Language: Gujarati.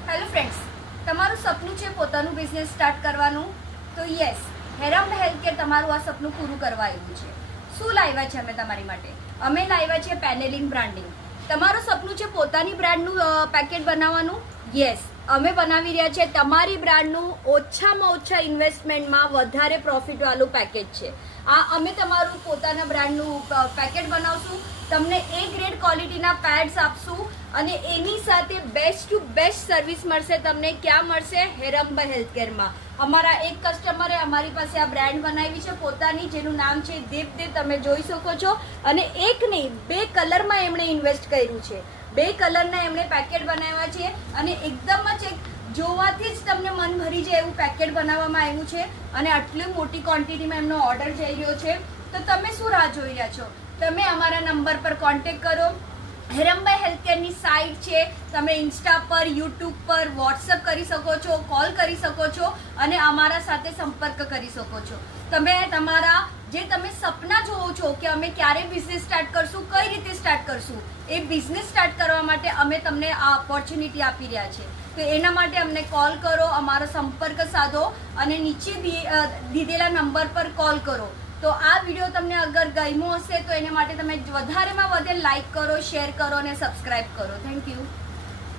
હેલો ફ્રેન્ડ્સ, તમારું સપનું છે પોતાનું બિઝનેસ સ્ટાર્ટ કરવાનું, તો યસ, હેરંબ હેલ્થકેર તમારું આ સપનું પૂરું કરવા આવ્યું છે. શું લાવ્યા છે અમે તમારી માટે? અમે લાવ્યા છે પેનેલિંગ બ્રાન્ડિંગ. તમારું સપનું છે પોતાની બ્રાન્ડનું પેકેટ બનાવવાનું? યસ, અમે બનાવી રહ્યા છે તમારી બ્રાન્ડનું ઓછામાં ઓછા ઇન્વેસ્ટમેન્ટમાં વધારે પ્રોફિટવાળું પેકેજ છે. આ અમે તમારું પોતાના બ્રાન્ડનું પેકેટ બનાવશું, તમને એ ગ્રેડ ક્વોલિટીના પેડ્સ આપશું અને એની સાથે બેસ્ટ ટુ બેસ્ટ સર્વિસ મળશે. તમને ક્યાં મળશે? હેરંબ હેલ્થકેરમાં. અમારા એક કસ્ટમરે અમારી પાસે આ બ્રાન્ડ બનાવી છે પોતાની, જેનું નામ છે દીપદેવ. તમે જોઈ શકો છો. અને એક નહીં, 2 કલરમાં એમણે ઇન્વેસ્ટ કર્યું છે. 2 કલરના એમણે પેકેટ બનાવ્યા છે અને એકદમ જ જોવાથી જ તમને મન ભરી જાય એવું પેકેટ બનાવવામાં આવ્યું છે. અને આટલી મોટી ક્વોન્ટિટીમાં એમનો ઓર્ડર જઈ રહ્યો છે. તો તમે શું રાહ જોઈ રહ્યા છો? તમે અમારા નંબર પર કોન્ટેક્ટ કરો. હેરંબ હેલ્થકેરની સાઇટ છે. તમે ઇન્સ્ટા પર, યુટ્યુબ પર, વોટ્સઅપ કરી શકો છો, કોલ કરી શકો છો અને અમારા સાથે સંપર્ક કરી શકો છો. તમે તમારા જે તમે સપના જોવો છો કે અમે ક્યારે બિઝનેસ સ્ટાર્ટ કરશું, કઈ રીતે સ્ટાર્ટ કરશું, એ બિઝનેસ સ્ટાર્ટ કરવા માટે અમે તમને આ ઓપોર્ચ્યુનિટી આપી રહ્યા છે. તો એના માટે અમને કોલ કરો, અમારો સંપર્ક સાધો અને નીચે દીધેલા નંબર પર કોલ કરો. તો આ વિડીયો તમને અગર ગમ્યો હશે તો એના માટે તમે વધારેમાં વધારે લાઈક કરો, શેર કરો અને સબસ્ક્રાઈબ કરો. Thank you.